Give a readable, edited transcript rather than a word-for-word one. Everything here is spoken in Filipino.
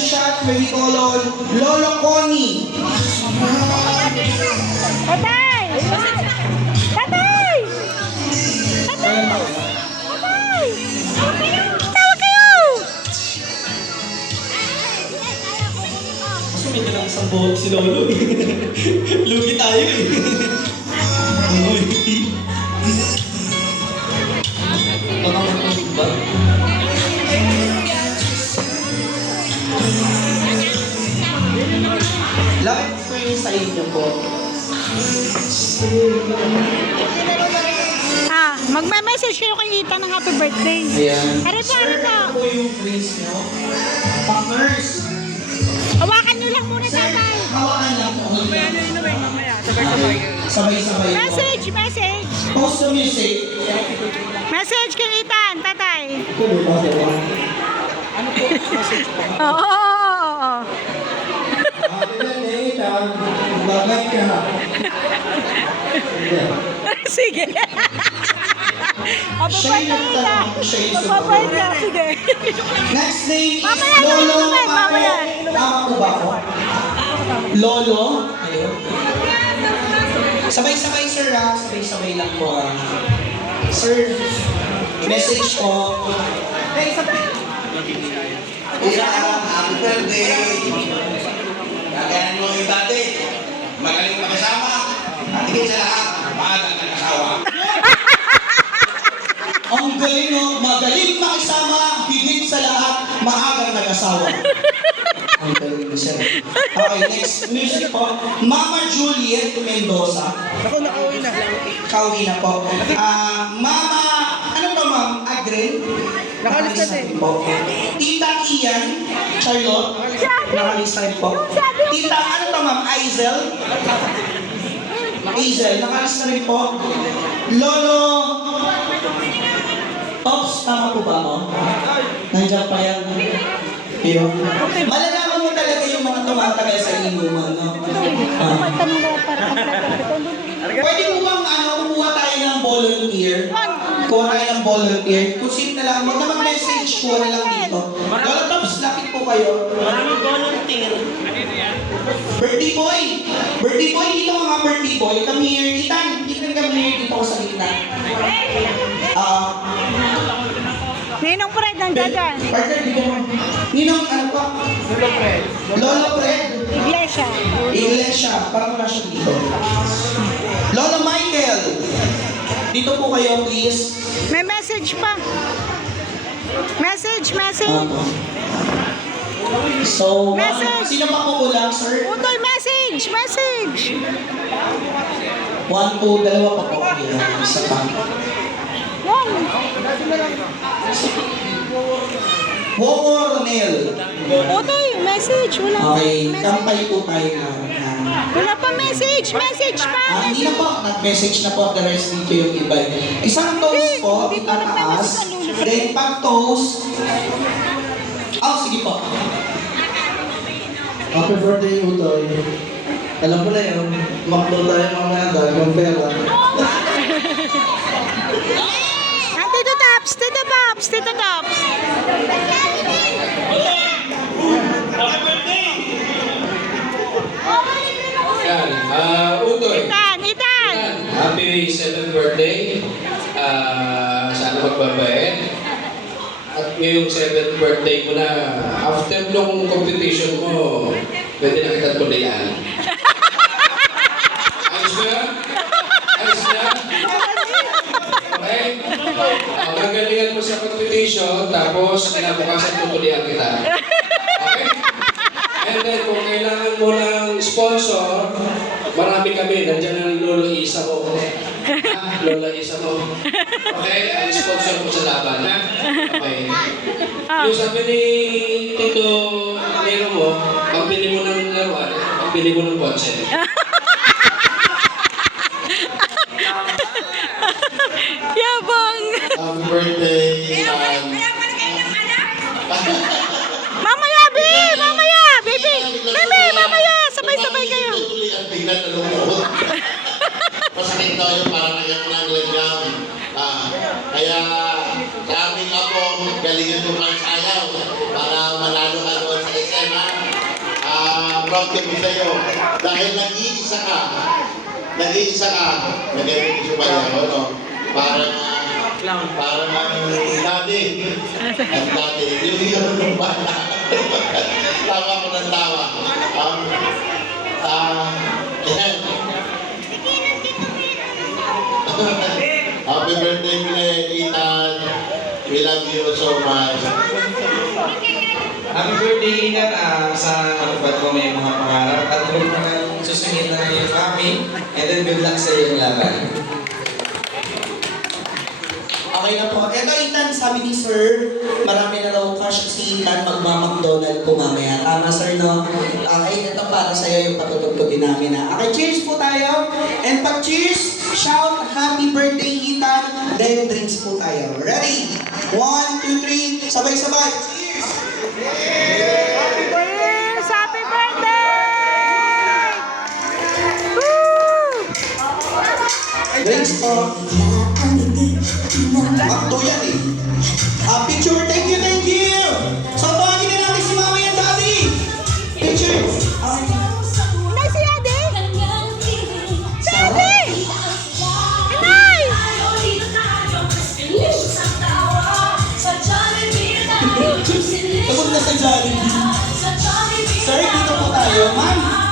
second shot, may we call on Lolo Connie. Tatay! Tatay! Tatay! Tatay! Tawag kayo! Kasi may dalang isang bowl si Lolo eh. Lugi tayo eh. Baka matulog ba? Lapit ko yung sa inyo po. Magme-message kayo kay Ethan ng happy birthday. Ayan. Ari po, Sir, ano po yung prince nyo? Partners. Hawakan nyo lang muna, tatay. Hawakan lang po. Sabay-sabay po. Message, message. Post the music. Message kay Ethan, tatay. Ano po? Message po. Oo. Happy birthday, Ethan. Bagay ka. Sige. Siya yung nagtanong ko, siya yung Mababait sumunod. ka, sige. Next name is Mamaya, Lolo mamaya, mamaya. Mario. Tama po ba ako? Lolo? Ayun. Sabay-sabay sir ha. Sabay-sabay lang po ha. Sir, message po. Hey, sabay. Happy birthday! Kakayanin mo yung dati. Magaling makasama. At higit sa lahat, maagang nag-asawa. Ang galing no, magaling makisama, higit sa lahat, maagang nag-asawa. Ang galing mo sir. Okay, next music po. Mama Juliet Mendoza. Ako, nakauwi na. Kauwi na po. Mama, ano ba ma'am? Agren? Nakalis na din. Po. Tita Ian, Charlotte. Nakalis na rin po. Tita, ano ba ma'am? Aizel? Aizel, nakalis na rin po. Lolo, Tops, tama po ba ako? Nandiyan pa yan. Pero, malalaman mo talaga yung mga tumatagal sa inuman, no? Tanong mo para Pwede mo bang kumuha tayo ng volunteer? Kuha tayo ng volunteer. Kung sino na lang, na mag-message, kuha na lang dito. Lola Tops, lapit po kayo. Maraming volunteer. Birthday boy! Birthday boy, dito mga birthday boy. Come here, Ethan. Ethan, come here dito ko sa gitna. Ninong Fred, nandiyan dyan. Partner, dito mo. Ninong, ano pa? Lolo Fred. Lolo Fred. Iglesia. Iglesia. Parang wala siya dito. Lolo Michael. Dito po kayo, please. May message pa. Message. So, Message. sino pa po kulang, sir? Utoy, message. 1, 2, dalawa pa po. Ayan, isa pa. Yan. Womo Ronel. Utoy, message. Wala pa. Okay, Message. kampay po tayo na. Wala pa message. Message pa. Hindi na po, nag-message na po, the rest dito yung iba. Isang toast po, Hindi pa itataas. nagme-message ang Lolo. Then pag toast, sige po. Happy birthday, Utoy. Alam mo na yun, makdo tayo mamaya dahil yung pera. Tito Tops, Tito Pops, Tito Tops. Yan, Utoy. Ethan. Happy 7th birthday. Sana magbabait. At ngayong 7th birthday mo na, after nung competition mo, pwede na kitang tulian. Ayos na? Ayos na? Okay? Gagalingan mo sa competition, tapos kinabukasan tutulian kita. Okay? And then, kung kailangan mo ng sponsor, marami kami. Nandiyan ang Lolo Isa mo. Lola Isa mo. Okay? Ang sponsor mo sa laban, ha? Okay. Yung sabi ni Tito Nero mo, pagbili mo ng laruan, pagbili mo ng kotse. Yabang. Happy birthday, Tan. Mamaya, baby. Mamaya. Sabay-sabay kayo. Tuloy ang tingnan na lumuhod. Masakit daw yung parang ayak ng langgam. Kaya sa aming ako, galingan mo pang sayaw para manalo ka doon sa SM. proud kami sa'yo. Dahil nag-iisa ka. Nag-iisa ka. Nag-iisa si Bayero, no? Parang ang daddy. Ang daddy. Yung bata. Tawa ko ng tawa. Yan. Happy birthday, Ethan. We love you so much. Happy birthday, Ian, sa kapatid ko may mga pangarap at huwag mo nang susungin na yung mami and then good luck sa iyong laban. Okay na po. Ito, Ethan, sabi ni Sir, marami na raw cash si Ethan magma-McDonald po mamaya. Tama, Sir, no? Okay, ito para sa'yo yung patutugtugin namin, ha? Okay, cheers po tayo. And pag cheers, shout, happy birthday, Ethan. Then drinks po tayo. Ready? 1, 2, 3. Sabay-sabay. Cheers! Cheers! Happy birthday! Woo! Drinks po. Makdo yan eh. Picture, thank you, thank you!